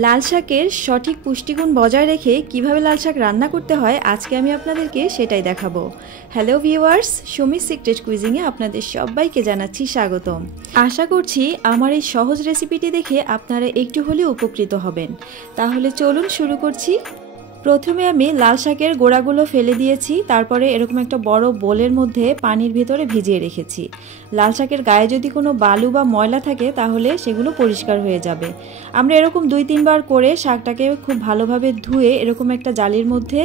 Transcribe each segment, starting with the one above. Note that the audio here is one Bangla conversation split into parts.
লাল শাকের সঠিক পুষ্টিগুণ বজায় রেখে কিভাবে লাল শাক রান্না করতে হয় আজকে আমি আপনাদেরকে সেটাই দেখাবো। হ্যালো ভিউয়ার্স, সুমিস সিক্রেট কুইজিংয়ে আপনাদের সবাইকে জানাচ্ছি স্বাগতম। আশা করছি আমার এই সহজ রেসিপিটি দেখে আপনারা একটু হলেও উপকৃত হবেন। তাহলে চলুন শুরু করছি। প্রথমে আমি লাল শাকের গোড়াগুলো ফেলে দিয়েছি, তারপরে এরকম একটা বড় বোলের মধ্যে পানির ভেতরে ভিজিয়ে রেখেছি। লাল শাকের গায়ে যদি কোনো বালু বা ময়লা থাকে তাহলে সেগুলো পরিষ্কার হয়ে যাবে। আমরা এরকম 2-3 বার করে শাকটাকে খুব ভালোভাবে ধুয়ে এরকম একটা জালির মধ্যে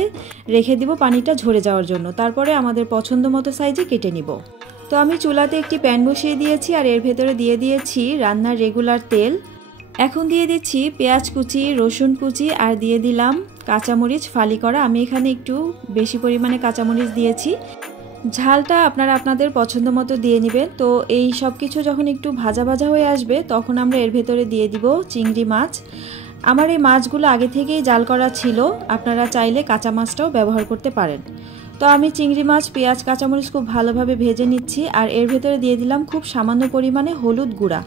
রেখে দিব পানিটা ঝরে যাওয়ার জন্য। তারপরে আমাদের পছন্দ মতো সাইজে কেটে নিব। তো আমি চুলাতে একটি প্যান বসিয়ে দিয়েছি আর এর ভেতরে দিয়ে দিয়েছি রান্নার রেগুলার তেল। এখন দিয়ে দিচ্ছি পেঁয়াজ কুচি, রসুন কুচি আর দিয়ে দিলাম কাঁচামরিচ ফালি করা। আমি এখানে একটু বেশি পরিমাণে কাঁচামরিচ দিয়েছি। ঝালটা আপনারা আপনাদের পছন্দ মতো দিয়ে নেবেন। তো এই সব কিছু যখন একটু ভাজা ভাজা হয়ে আসবে তখন আমরা এর ভেতরে দিয়ে দিব চিংড়ি মাছ। আমার এই মাছগুলো আগে থেকেই জাল করা ছিল, আপনারা চাইলে কাঁচা মাছটাও ব্যবহার করতে পারেন। তো আমি চিংড়ি মাছ, পেঁয়াজ, কাঁচামরিচ খুব ভালোভাবে ভেজে নিচ্ছি আর এর ভেতরে দিয়ে দিলাম খুব সামান্য পরিমাণে হলুদ গুঁড়া।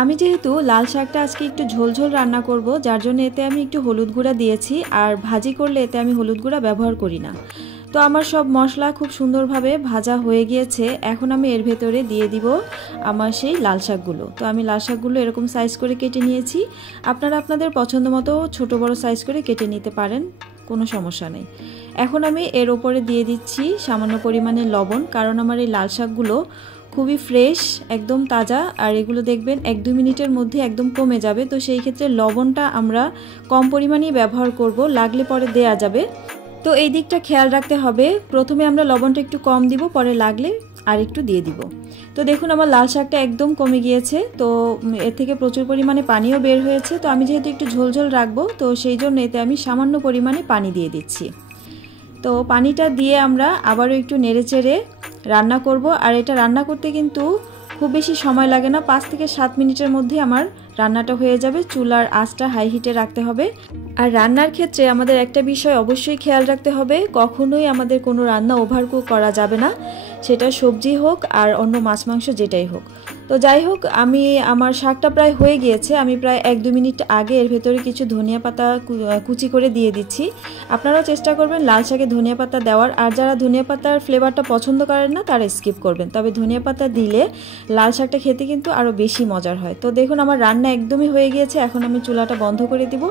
আমি যেহেতু লাল শাকটা আজকে একটু ঝোলঝোল রান্না করব, যার জন্য এতে আমি একটু হলুদ গুঁড়া দিয়েছি, আর ভাজি করলে এতে আমি হলুদ গুঁড়া ব্যবহার করি না। তো আমার সব মশলা খুব সুন্দরভাবে ভাজা হয়ে গিয়েছে। এখন আমি এর ভেতরে দিয়ে দিব আমার সেই লাল শাকগুলো। তো আমি লাল শাকগুলো এরকম সাইজ করে কেটে নিয়েছি। আপনারা আপনাদের পছন্দ মতো ছোটো বড়ো সাইজ করে কেটে নিতে পারেন, কোনো সমস্যা নেই। এখন আমি এর ওপরে দিয়ে দিচ্ছি সামান্য পরিমাণে লবণ, কারণ আমার এই লাল শাকগুলো খুবই ফ্রেশ, একদম তাজা, আর এগুলো দেখবেন 1-2 মিনিটের মধ্যে একদম কমে যাবে। তো সেই ক্ষেত্রে লবণটা আমরা কম পরিমাণেই ব্যবহার করব, লাগলে পরে দেয়া যাবে। তো এই দিকটা খেয়াল রাখতে হবে, প্রথমে আমরা লবণটা একটু কম দিব, পরে লাগলে আর একটু দিয়ে দিব। তো দেখুন আমার লাল শাকটা একদম কমে গিয়েছে, তো এর থেকে প্রচুর পরিমাণে পানিও বের হয়েছে। তো আমি যেহেতু একটু ঝোলঝোল রাখবো, তো সেই জন্য এতে আমি সামান্য পরিমাণে পানি দিয়ে দিচ্ছি। তো পানিটা দিয়ে আমরা আবারও একটু নেড়েচেড়ে রান্না করব। আর এটা রান্না করতে কিন্তু খুব বেশি সময় লাগে না, 5 থেকে 7 মিনিটের মধ্যে আমার রান্নাটা হয়ে যাবে। চুলার আঁচটা হাই হিটে রাখতে হবে। আর রান্নার ক্ষেত্রে আমাদের একটা বিষয় অবশ্যই খেয়াল রাখতে হবে, কখনোই আমাদের কোনো রান্না ওভারকুক করা যাবে না, সেটা সবজি হোক আর অন্য মাছ মাংস যেটাই হোক। তো যাই হোক, আমার শাকটা প্রায় হয়ে গিয়েছে। আমি প্রায় 1-2 মিনিট আগে এর ভেতরে কিছু ধনিয়া পাতা কুচি করে দিয়ে দিচ্ছি। আপনারাও চেষ্টা করবেন লাল শাকে ধনিয়া পাতা দেওয়ার, আর যারা ধনিয়া পাতার ফ্লেভারটা পছন্দ করেন না তারা স্কিপ করবেন। তবে ধনিয়া পাতা দিলে লাল শাকটা খেতে কিন্তু আরও বেশি মজার হয়। তো দেখুন আমার রান্না একদমই হয়ে গিয়েছে। এখন আমি চুলাটা বন্ধ করে দিব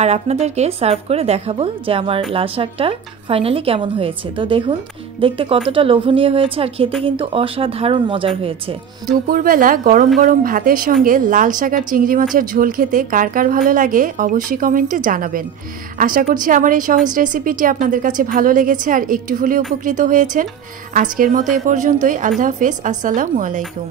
আর আপনাদেরকে সার্ভ করে দেখাবো যে আমার লাল শাকটা ফাইনালি কেমন হয়েছে। তো দেখুন দেখতে কতটা লোভনীয় হয়েছে, আর খেতে কিন্তু অসাধারণ মজার হয়েছে। দুপুরবেলা গরম গরম ভাতের সঙ্গে লাল শাক আর চিংড়ি মাছের ঝোল খেতে কার কার ভালো লাগে অবশ্যই কমেন্টে জানাবেন। আশা করছি আমার এই সহজ রেসিপিটি আপনাদের কাছে ভালো লেগেছে আর একটু হলেও উপকৃত হয়েছেন। আজকের মতো এ পর্যন্তই। আল্লাহ হাফেজ, আসসালামু আলাইকুম।